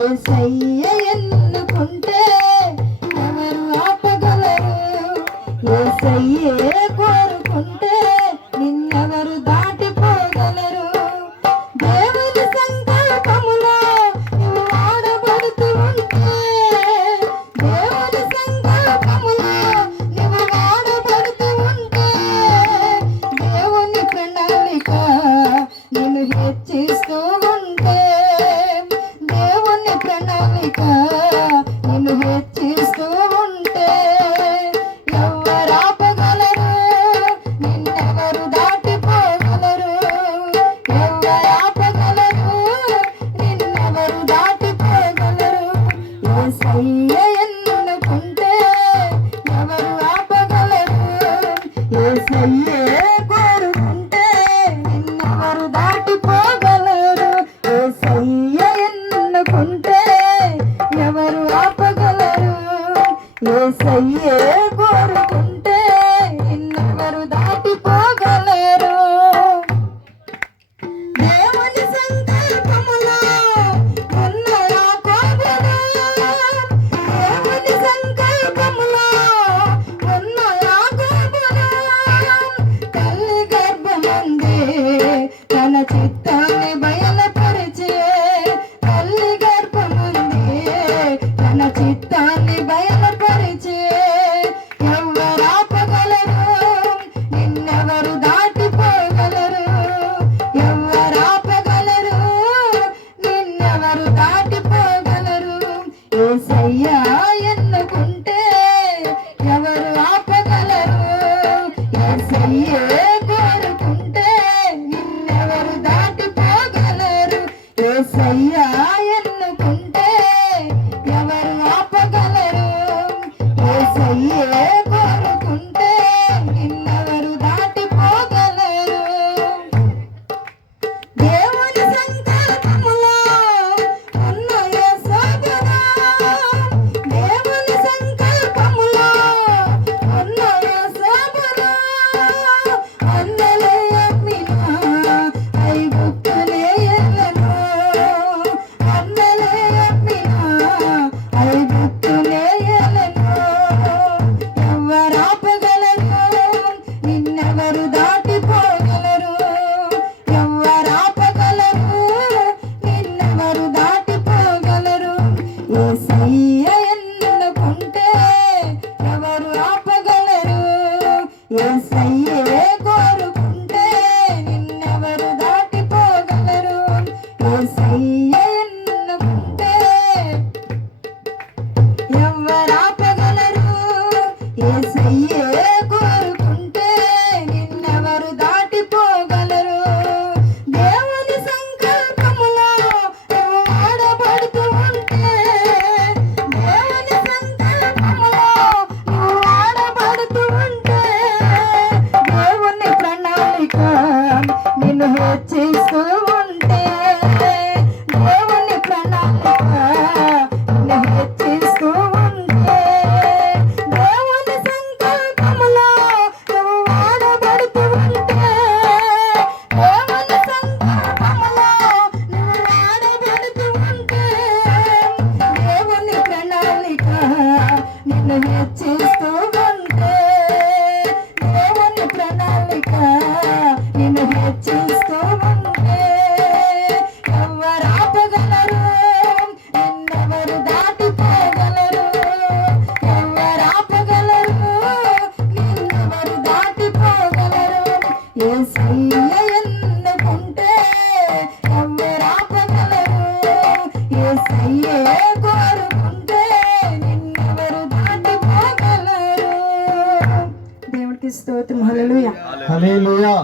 యేసయ్య ఎన్నుకుంటే ఎవరు ఆపగలరు? యేసయ్యే కోరుకుంటే నిన్నెవరు దాటిపోగలరు? దేవుని సంకల్పములో నువ్వు వాడబడుతూ ఉంటే, దేవుని సంకల్పములో నువ్వు వాడబడుతూ ఉంటే, దేవుని ప్రణాళిక నిన్ను హెచ్చిస్తూ ఉంటే, దేవుని ప్రణాళిక నిన్ను హెచ్చిస్తూ ఉంటే ఎవరు ఆపగలరు? నిన్నెవరు దాటిపోగలరు? ఎవరు ఆపగలరు? నిన్నెవరు దాటిపోగలరు? యేసయ్య ఎన్నుకుంటే ఎవరు ఆపగలరు? యేసయ్యే కోరుకుంటే నిన్నెవరు దాటిపోగలరు? యేసయ్య ఎన్నుకుంటే ఎవరు ఆపగలరు? యేసయ్యే కోరుకుంటే నిన్నెవరు దాటిపోగలరు? దేవుని సంకల్పములో ఉన్న యాకోబును, దేవుని సంకల్పములో ఉన్న యాకోబును తల్లి గర్భమందే తన చిత్తాన్ని బయలుపరిచే, తల్లి గర్భమందే తన చిత్తాన్ని బయలుపరిచే ఎవరు ఆపగలరు? నిన్నెవరు దాటిపోగలరు? ఎవరు ఆపగలరు? నిన్నెవరు దాటిపోగలరు? యేసయ్య ఎన్నుకుంటే ఎవరు ఆపగలరు? యేసయ్యే కోరుకుంటే నిన్నెవరు దాటిపోగలరు? యేసయ్య ఎన్నుకుంటే ఎవరు ఆపగలరు? యేసయ్యే కోరుకుంటే నిన్నెవరు దాటిపోగలరు? దేవుని సంకల్పములో ఉన్న యేసయ్యను, దేవుని సంకల్పములో ఉన్న యేసయ్యను అందలే అమ్మిన ఐగుప్తులే ఎల్లెను, అందలే అమ్మిన ఐగుప్తులే ఎల్లెను. ఎవరు ఆపగలరు? నిన్నెవరు దాటిపోగలరు? ఎవరు ఆపగలరు? నిన్నెవరు దాటిపోగలరు? యేసయ్య ఎన్నుకుంటే ఎవరు ఆపగలరు? యేసయ్యే కోరుకుంటే నిన్నెవరు దాటిపోగలరు? యేసయ్య ఎన్నుకుంటే ఎవరు ఆపగలరు? యేసయ్యే కోరుకుంటే నిన్నెవరు దాటిపోగలరు? దేవుని సంకల్పములో నువ్వు వాడబడుతూ ఉంటే, దేవుని సంకల్పములో నువ్వు వాడబడుతూ ఉంటే, దేవుని ప్రణాళిక నిన్ను హెచ్చిస్తూ ఉంటే, దేవుని ప్రణాళిక నిన్ను హెచ్చిస్తూ ఉంటే, దేవుని సంకల్పములో నువ్వు వాడబడుతూ ఉంటే, దేవుని సంకల్పములో నువ్వు వాడబడుతూ ఉంటే, దేవుని ప్రణాళిక నిన్ను హెచ్చిస్తూ ఉంటే, దేవుని ప్రణాళిక నిన్ను హెచ్చిస్తూ ఉంటే ఎవరు ఆపగలరు? నిన్నెవరు దాటిపోగలరు? ఎవరు ఆపగలరు? నిన్నెవరు దాటిపోగలరు? యేసయ్య ఎన్నుకుంటే ఎవరు ఆపగలరు? యేసయ్యే కోరుకుంటే నిన్నెవరు దాటిపోగలరు? దేవుడికి స్తోత్రం. హల్లెలూయా. హల్లెలూయా.